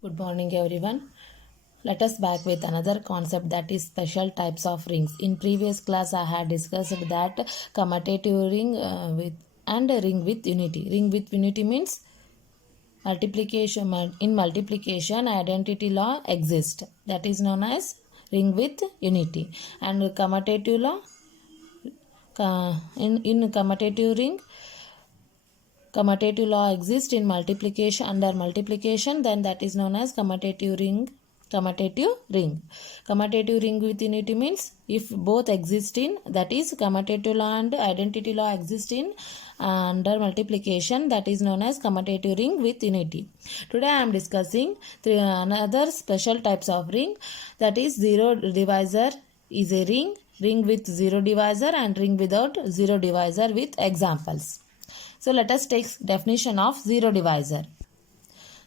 Good morning, everyone. Let us back with another concept, that is special types of rings. In previous class, I had discussed that commutative ring with and a ring with unity. Ring with unity means multiplication. In multiplication, identity law exists. That is known as ring with unity. And commutative law, in commutative ring, commutative law exists in multiplication. Under multiplication, then that is known as commutative ring. Commutative ring with unity means if both exist in, that is commutative law and identity law exist in under multiplication, that is known as commutative ring with unity. Today I am discussing another special types of ring, that is zero divisor is a ring with zero divisor and ring without zero divisor with examples. So let us take definition of zero divisor.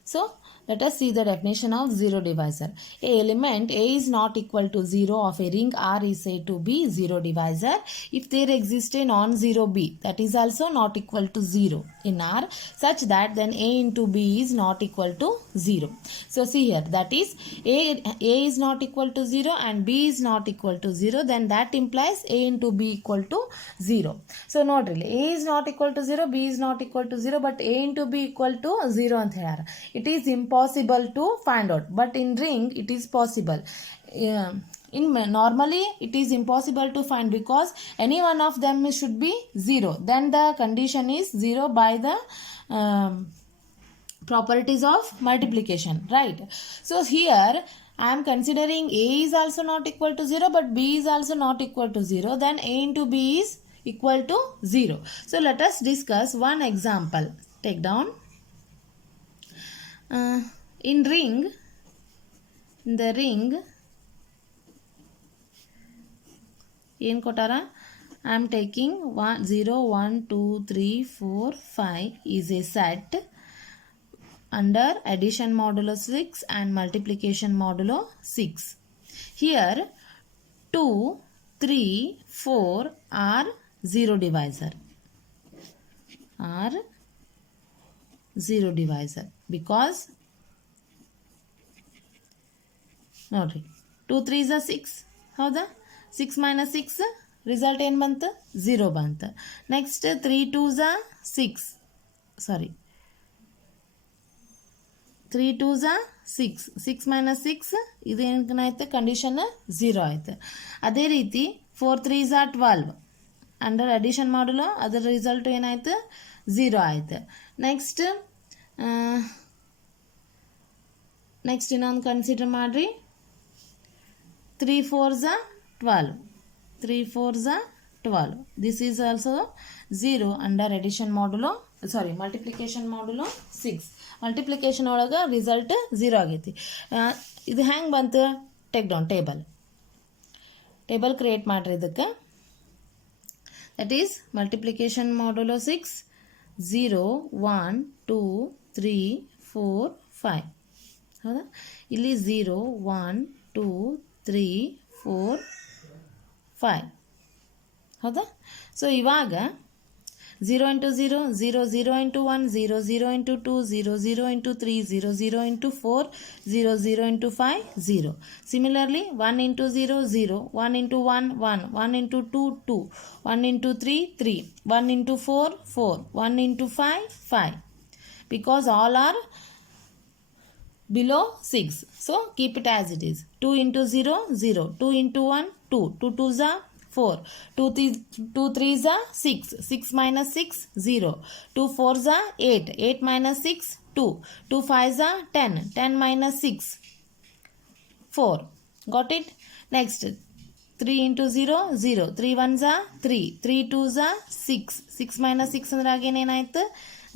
So let us see the definition of zero divisor. A element A is not equal to 0 of a ring R is said to be zero divisor if there exists a non-zero B that is also not equal to 0 in R, such that then A into B is not equal to 0. So see here, that is A is not equal to 0 and B is not equal to 0, then that implies A into B equal to 0. So not really, A is not equal to 0, B is not equal to 0, but A into B equal to 0 ಅಂತ ಹೇಳ್ಯಾರ. It is impossible to find out, but in ring it is possible. In normally it is impossible to find because any one of them should be 0, then the condition is 0 by the properties of multiplication, right? So here I am considering A is also not equal to 0 but B is also not equal to 0, then A into B is equal to 0. So let us discuss one example. Take down. In the ring in kotara I am taking 0 1 2 3 4 5 is a set under addition modulo 6 and multiplication modulo 6. Here 2 3 4 are zero divisor, because ನೋಡಿ 2 3s are 6, ಹೌದಾ? 6 minus 6 result ಏನು ಬಂತು? 0 ಬಂತು. Next 3 2s are 6, sorry 3 2s are 6, 6 minus 6 ಇದೇನಾಯ್ತು? Condition 0 ಆಯ್ತು. ಅದೇ ರೀತಿ 4 3s are 12, under addition ಮಾಡಲು ಅದರ ರಿಸಲ್ಟ್ ಏನಾಯ್ತು? 0 ಆಯ್ತು. ನೆಕ್ಸ್ಟ್ ಇನ್ನೊಂದು ಕನ್ಸಿಡರ್ ಮಾಡ್ರಿ. 3 4s are 12, 3 4s are 12. This is also 0 under addition modulo, sorry, multiplication modulo 6. Multiplication ಒಳಗೆ ರಿಸಲ್ಟ್ 0 ಆಗೈತಿ. ಇದು ಹೆಂಗೆ ಬಂತು? ಟೇಕ್ ಡೌನ್ ಟೇಬಲ್ ಕ್ರಿಯೇಟ್ ಮಾಡ್ರಿ ಇದಕ್ಕೆ. ದಟ್ ಈಸ್ multiplication modulo 6 0 1 2 3 4 5, ಹೌದಾ? ಇಲ್ಲಿ 0 1 2 3 4 5, ಹೌದಾ? ಸೊ ಇವಾಗ 0 into 0 0 0 into 1 0 0 into 2 0 0 into 3 0 0 into 4 0 0 into 5 0. Similarly 1 into 0 0, 1 into 1 1, 1 into 2 2, 1 into 3 3, 1 into 4 4, 1 into 5 5, because all are below 6. So keep it as it is. 2 into 0 0, 2 into 1 2, 2 2s are 4, 2 3s are 6, 6 minus 6 0, 2 4s are 8, 8 minus 6 2, 2 5s are 10, 10 minus 6 4. Got it? Next 3 into 0 0, 3 1s are 3, 3 2s are 6, 6 minus 6 ಅಂದ್ರೆ again ಏನಾಯ್ತು?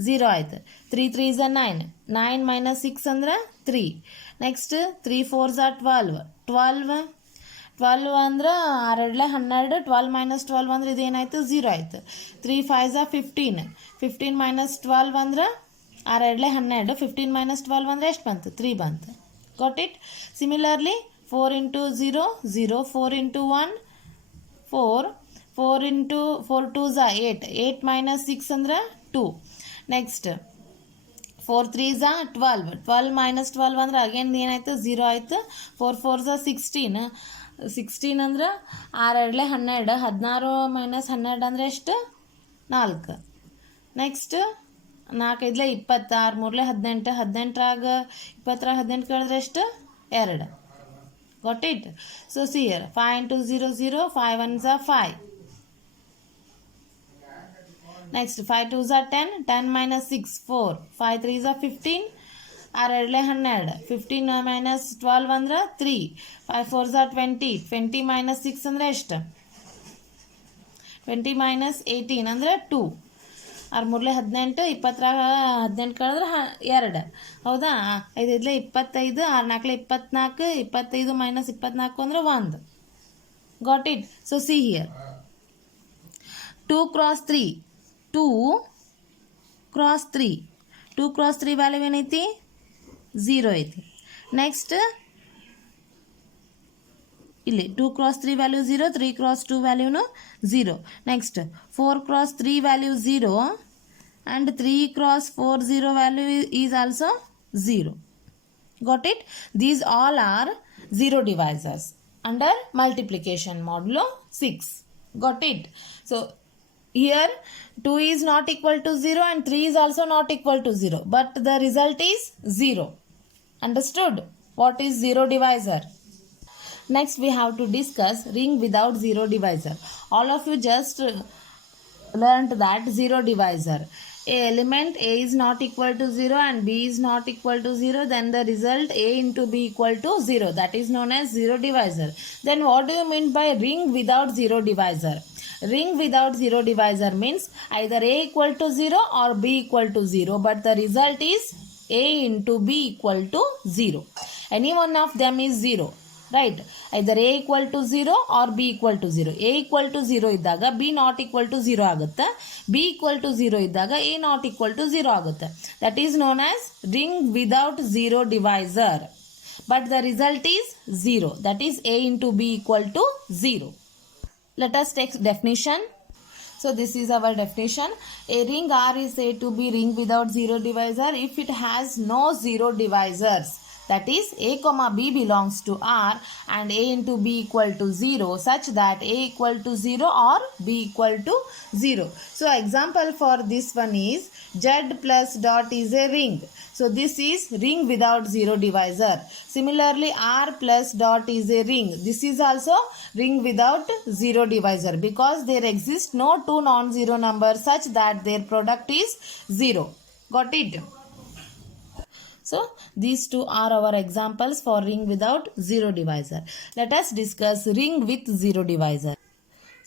0 ಆಯ್ತು. 3 3s are 9, 9 minus 6 ಅಂದ್ರೆ 3. Next 3 4s are 12, 12 ಅಂದ್ರೆ 6 12, 12 minus 12 ಅಂದ್ರೆ ಇದೇನಾಯ್ತು? 0 ಆಯ್ತು. 3 5s are 15, 15 minus 12 ಅಂದ್ರೆ 6 12, 15 minus 12 ಅಂದ್ರೆ ಎಷ್ಟು ಬಂತು? 3 ಬಂತು. Got it? Similarly 4 into 0 0, 4 into 1 4, 4 into 4 2s are 8, 8 minus 6 ಅಂದ್ರೆ 2. Next 4 3s are 12. 12 minus 12 ಅಂದ್ರೆ ಅಗೇನ್ ಏನಾಯ್ತು 0 ಆಯಿತು. 4 4s are 16. 16 ಅಂದ್ರೆ 6 2 12. 16 ಮೈನಸ್ 12 ಅಂದರೆ ಎಷ್ಟು 4. ನೆಕ್ಸ್ಟ್ 4 5 20. 6 3 18. 18ರಾಗ 20ರಾಗ 18 ಕಳೆದ್ರೆ ಎಷ್ಟು 2. got it? So see here 5 into 0 0. 5 1s are 5. Next 5 2s are 10. 10 minus 6 4. 5 3s are 15. 6 2 12. 15 minus 12 ಅಂದ್ರೆ 3. 5 4s are 20. 20 minus 6 ಅಂದ್ರೆ ಎಷ್ಟು 20 minus 18 ಅಂದರೆ 2. 6 3 18. 20ರಾಗ 18 ಕಳೆದ್ರೆ 2. ಹೌದಾ 5 5 25. 6 4 24. 25 minus 24 ಅಂದರೆ 1. got it? So see here 2 cross 3. 2 cross 3. 2 cross 3 value ಏನೈತಿ 0 ಐತಿ. ನೆಕ್ಸ್ಟ್ ಇಲ್ಲಿ 2 cross 3 value 0. 3 cross 2 ವ್ಯಾಲ್ಯೂನು 0. Next 4 cross 3 value 0 and 3 cross 4 0 value is also 0. got it? These all are zero divisors under multiplication modulo 6. got it? So here 2 is not equal to 0 and 3 is also not equal to 0, but the result is 0. Understood? What is zero divisor? Next we have to discuss ring without zero divisor. All of you just learned that zero divisor. A element A is not equal to 0 and B is not equal to 0, then the result A into B equal to 0. That is known as zero divisor. Then what do you mean by ring without zero divisor? Ring without zero divisor means either A equal to 0 or B equal to 0, but the result is A into B equal to 0. Any one of them is 0. Right? Either A equal to 0 or B equal to 0. A equal to 0 ಇದ್ದಾಗ B not equal to 0 ಆಗುತ್ತೆ. B equal to 0 ಇದ್ದಾಗ A not equal to 0 ಆಗುತ್ತೆ. That is known as ring without zero divisor. But the result is 0. That is A into B equal to 0. Let us take definition. So this is our definition. A ring R is said to be ring without zero divisor if it has no zero divisors. That is A comma B belongs to R and A into B equal to 0 such that A equal to 0 or B equal to 0. So example for this one is Z plus dot is a ring. So this is ring without zero divisor. Similarly R plus dot is a ring. This is also ring without zero divisor because there exist no two non-zero numbers such that their product is 0. Got it? So these two are our examples for ring without zero divisor. Let us discuss ring with zero divisor.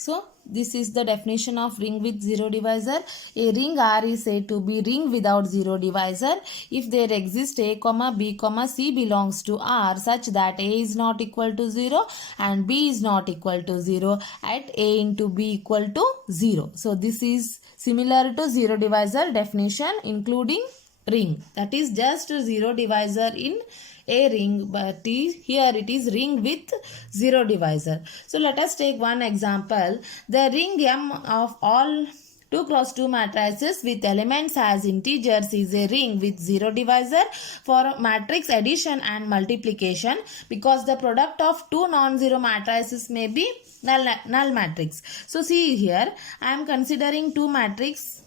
So this is the definition of ring with zero divisor. A ring R is said to be ring without zero divisor if there exists A comma B comma C belongs to R such that A is not equal to 0 and B is not equal to 0 at A into B equal to 0. So this is similar to zero divisor definition including ring. That is just zero divisor in a ring, but here it is ring with zero divisor. So let us take one example. The ring M of all 2 cross 2 matrices with elements as integers is a ring with zero divisor for matrix addition and multiplication because the product of two non-zero matrices may be null matrix. So see here I am considering two matrix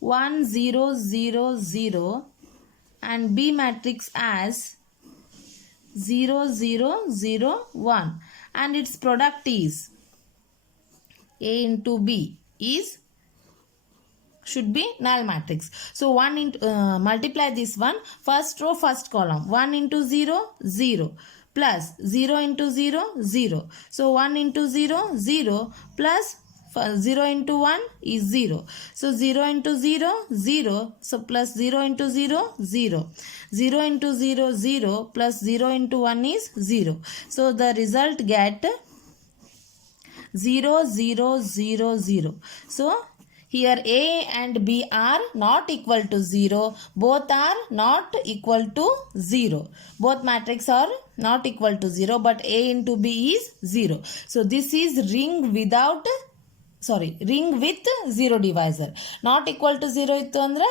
1 0 0 0 and B matrix as 0 0 0 1 and its product is A into B is should be null matrix. So 1 into multiply this one, first row first column, 1 into 0 0 plus 0 into 0 0. So 1 into 0 0 plus 0 into 1 is 0. So 0 into 0 0. So plus 0 into 0 0. 0 into 0 0 plus 0 into 1 is 0. So the result get 0 0 0 0. So here A and B are not equal to 0. Both are not equal to 0. Both matrix are not equal to 0 but A into B is 0. So this is ring with zero divisor. Not equal to 0 ittu andre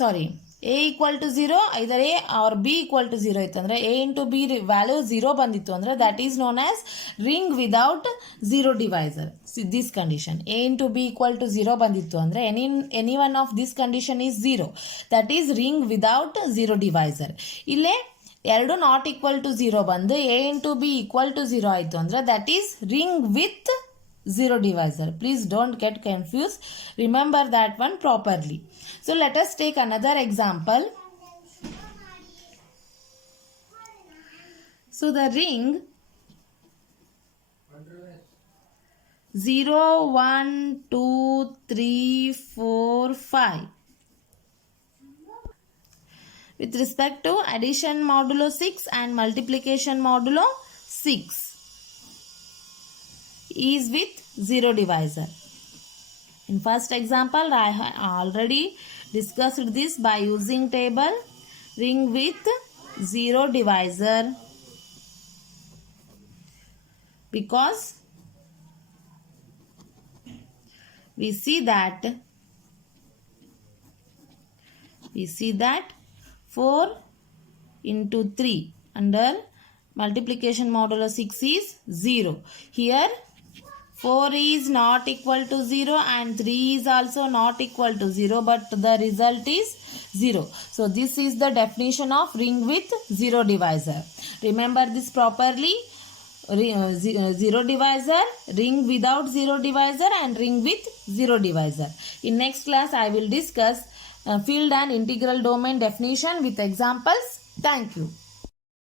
sorry a equal to 0 either a or b equal to 0 ಇತ್ತು ಅಂದರೆ a into b value 0 ಬಂದಿತ್ತು ಅಂದರೆ that is known as ring without zero divisor. This condition a into b equal to 0 ಬಂದಿತ್ತು ಅಂದರೆ any one of this condition is 0, that is ring without zero divisor. ಇಲ್ಲೇ ಎರಡು not equal to 0 ಬಂದು a into b equal to 0 ಆಯಿತು ಅಂದರೆ that is ring with zero divisor. Please don't get confused. Remember that one properly. So let us take another example. So the ring 0, 1, 2, 3, 4, 5. With respect to addition modulo 6 and multiplication modulo 6. Is with zero divisor. In first example, I have already discussed this by using table. Ring with zero divisor, because we see that 4 into 3 under multiplication modulo 6 is 0. Here 4 is not equal to 0 and 3 is also not equal to 0, but the result is 0. So this is the definition of ring with zero divisor. Remember this properly. Zero divisor, ring without zero divisor and ring with zero divisor. In next class I will discuss field and integral domain definition with examples. Thank you.